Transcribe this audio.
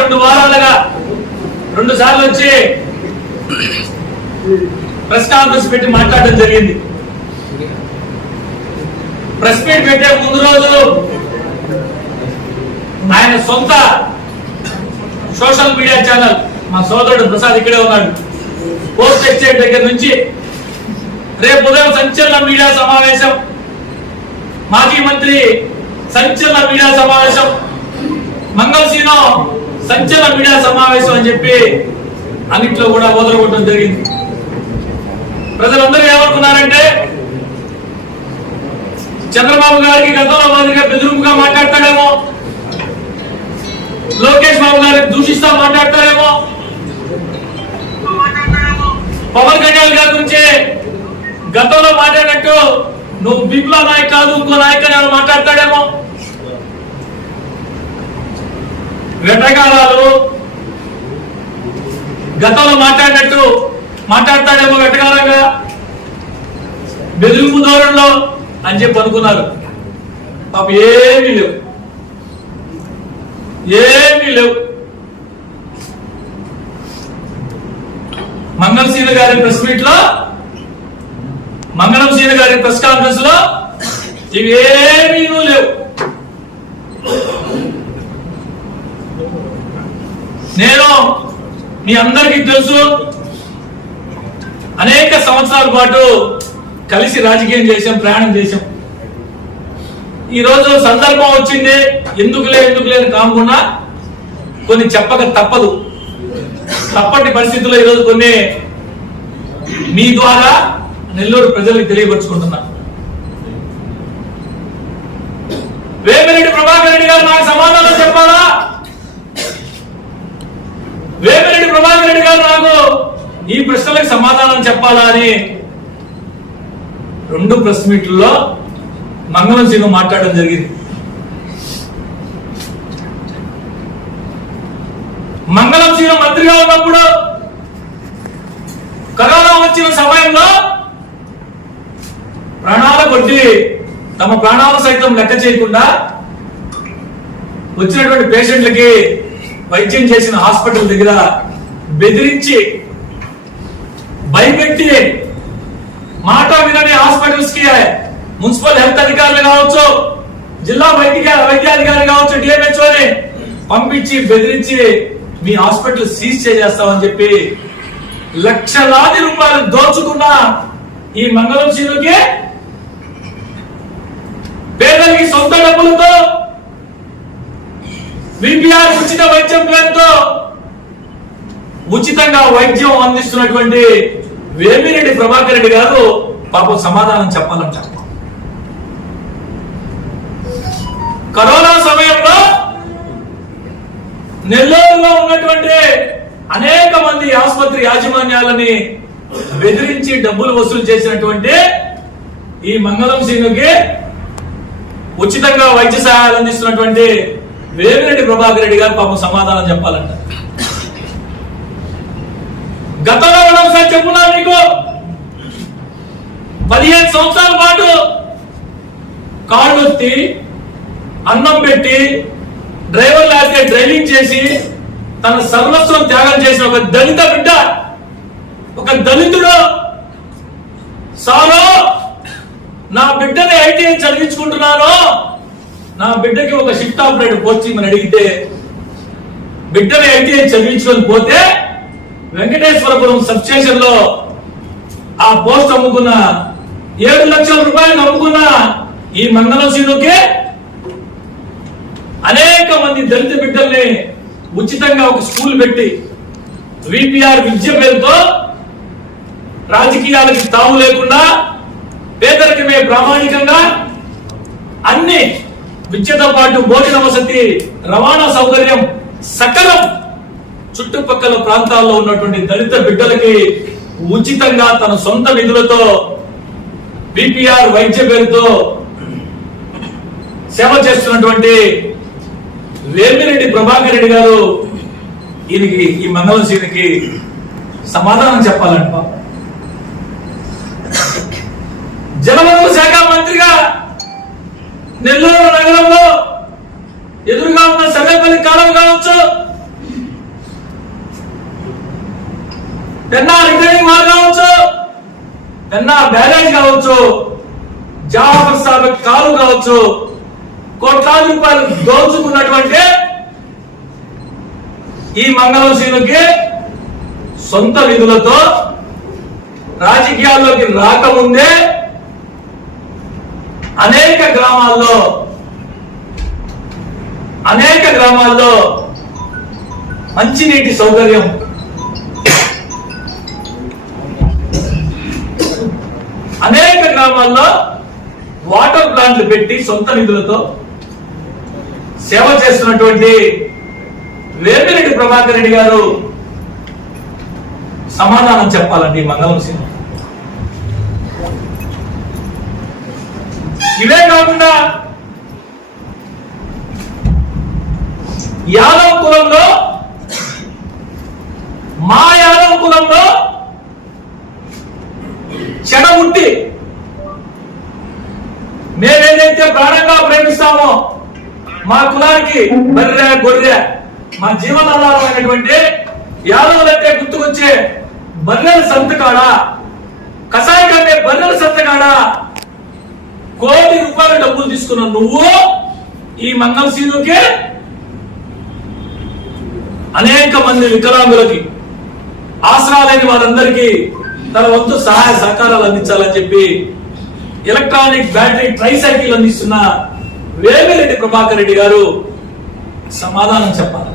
రెండు వారాలుగా రెండు సార్లు వచ్చి ప్రెస్ కాన్ఫరెన్స్ పెట్టి మాట్లాడడం జరిగింది. ప్రెస్ మీట్ పెట్టే ముందు రోజు ఆయన సొంత సోషల్ మీడియా ఛానల్ మా సోదరుడు ప్రసాద్ ఇక్కడే ఉన్నాడు. పోస్ట్ ఎక్స్చేంజ్ దగ్గర నుంచి రేపు ఉదయం సంచలన మీడియా సమావేశం మాజీ మంత్రి సంచలన మీడియా సమావేశం మంగళసీనో సంచలన మీడియా సమావేశం అని చెప్పి అన్నింటిలో కూడా వదలగొట్టడం జరిగింది. ప్రజలందరూ ఏమనుకున్నారంటే చంద్రబాబు గారికి గతంలో మాదిరిగా బెదిరింపుగా మాట్లాడతాడేమో లోకేష్ బాబు గారిని దూషిస్తా మాట్లాడతారేమో పవన్ కళ్యాణ్ గారి గురించి గతంలో మాట్లాడినట్టు నువ్వు బిప్లా నాయక్ కాదు ఇంకో నాయక్ అని ఎవరు మాట్లాడతాడేమో. వెటకాల గతంలో మాట్లాడినట్టు మాట్లాడతాడేమో వెటకారంగా. బెదిరింపు ధోరణిలో అని చెప్పి అనుకున్నారు. పాప ఏమీ లేవు. ఏమీ లేవు. మంగళసీన గారి ప్రెస్ మీట్లో మంగళం సీన గారి ప్రెస్ కాన్ఫరెన్స్లో ఇవేమీ లేవు. నేను మీ అందరికీ తెలుసు అనేక సంవత్సరాల పాటు కలిసి రాజకీయం చేశాం ప్రయాణం చేశాం. ఈ రోజు సందర్భం వచ్చింది ఎందుకులే ఎందుకులే అని కాకుండా కొన్ని చెప్పక తప్పదు. తప్పటి పరిస్థితుల్లో ఈరోజు కొన్ని మీ ద్వారా నెల్లూరు ప్రజలకు తెలియపరుచుకుంటున్నా. వేమిరెడ్డి ప్రభాకర్ రెడ్డి గారు నాకు సమాధానం చెప్పాలా వేమిరెడ్డి ప్రభాకర్ రెడ్డి గారు నాకు ఈ ప్రశ్నలకు సమాధానం చెప్పాలా అని రెండు ప్రెస్ మీట్లలో మంగళం సింగ్ మాట్లాడడం జరిగింది. మంగళం సింగ్ మంత్రిగా ఉన్నప్పుడు కరోనా వచ్చిన సమయంలో ప్రాణాల కొట్టి తమ ప్రాణాలు సైతం లెక్క చేయకుండా వచ్చినటువంటి పేషెంట్లకి వైద్యం చేసిన హాస్పిటల్ దగ్గర బెదిరించి భయపెట్టి మాట వినని హాస్పిటల్స్కి మున్సిపల్ హెల్త్ అధికారులు కావచ్చు జిల్లా వైద్య వైద్యాధికారి కావచ్చు డిఎంహెచ్ఓ పంపించి బెదిరించి మీ హాస్పిటల్ సీజ్ చేసేస్తామని చెప్పి లక్షలాది రూపాయలు దోచుకున్న ఈ మంగళం సీనుకి పేదలకి సొంత డబ్బులతో విపిఆర్ ఉచిత వైద్యం పేరుతో ఉచితంగా వైద్యం అందిస్తున్నటువంటి వేమిరెడ్డి ప్రభాకర్ రెడ్డి గారు పాపం సమాధానం చెప్పాలంట. కరోనా సమయంలో నెల్లూరులో ఉన్నటువంటి అనేక మంది ఆసుపత్రి యాజమాన్యాలని బెదిరించి డబ్బులు వసూలు చేసినటువంటి ఈ మంగళం సింగ్కి ఉచితంగా వైద్య సహాయాలు అందిస్తున్నటువంటి వేమిరెడ్డి ప్రభాకర్ రెడ్డి గారు పాపం సమాధానం చెప్పాలంట. గతంలో ఉన్న ఒకసారి చెప్పున్నా మీకు. పదిహేను సంవత్సరాల పాటు కాళ్ళు అన్నం పెట్టి డ్రైవర్ లేకపోతే డ్రైవింగ్ చేసి తన సర్వస్వం త్యాగం చేసిన ఒక దళిత బిడ్డ ఒక దళితుడు. సారో నా బిడ్డని ఐటీఐ చదివించుకుంటున్నాను. నా బిడ్డకి ఒక షిఫ్ట్ ఆపరేటర్ పోస్టింగ్ అని అడిగితే బిడ్డని ఐటీఐ చదివించుకొని పోతే వెంకటేశ్వరపురం సబ్ స్టేషన్లో ఆ పోస్ట్ అమ్ముకున్న ఏడు లక్షల రూపాయలు అమ్ముకున్న ఈ మంగళం సీనుకి అనేక మంది దళిత బిడ్డల్ని ఉచితంగా ఒక స్కూల్ పెట్టి విపిఆర్ విద్య పేరుతో రాజకీయాలకి తావు లేకుండా పేదరికమే ప్రామాణికంగా అన్ని విద్యతో పాటు భోజన వసతి రవాణా సౌకర్యం సకలం చుట్టుపక్కల ప్రాంతాల్లో ఉన్నటువంటి దళిత బిడ్డలకి ఉచితంగా తన సొంత నిధులతో బిపిఆర్ వైద్య పేరుతో సేవ చేస్తున్నటువంటి వేమిరెడ్డి ప్రభాకర్ రెడ్డి గారు ఈయనకి ఈ మంగళం సీనికి సమాధానం చెప్పాలంట జలవనరుల శాఖ మంత్రిగా నెల్లూరు నగరంలో ఎదురుగా ఉన్న సర్వేపల్లి కాలం కావచ్చు. పెన్నా రిటర్నింగ్ వాల్ కావచ్చు పెన్నా బ్యారేజ్ కావచ్చు జాఫర్ సాహెబ్ కాలు కావచ్చు కోట్లాది రూపాయలు దోచుకున్నటువంటి ఈ మంగళం సీనుకి సొంత నిధులతో రాజకీయాల్లోకి రాకముందే అనేక గ్రామాల్లో అనేక గ్రామాల్లో మంచినీటి సౌకర్యం అనేక గ్రామాల్లో వాటర్ ప్లాంట్లు పెట్టి సొంత నిధులతో సేవ చేస్తున్నటువంటి వేమిరెడ్డి ప్రభాకర్ రెడ్డి గారు సమాధానం చెప్పాలండి మంగళం సినిమా. ఇవే కాకుండా యాదవ్ కులంలో మా యాదవ్ కులంలో చెడముట్టి మేమేదైతే ప్రాణంగా ప్రేమిస్తామో మా కులానికి బర్రె గొర్రె మా జీవనాధారమైనటువంటి యాదవులంటే గుర్తుకొచ్చే బర్రెల సంతకాడ? కసాయి కంటే బర్రెల సంతకాడ? కోటి రూపాయలు డబ్బులు తీసుకున్న నువ్వు ఈ మంగళ సీనుకి అనేక మంది వికలాంగులకి ఆసరా లేని వారందరికీ తన వంతు సహాయ సహకారాలు అందించాలని చెప్పి ఎలక్ట్రానిక్ బ్యాటరీ ట్రైసైకిల్ అందిస్తున్న వేమిరెడ్డి ప్రభాకర్ రెడ్డి గారు సమాధానం చెప్పాలి.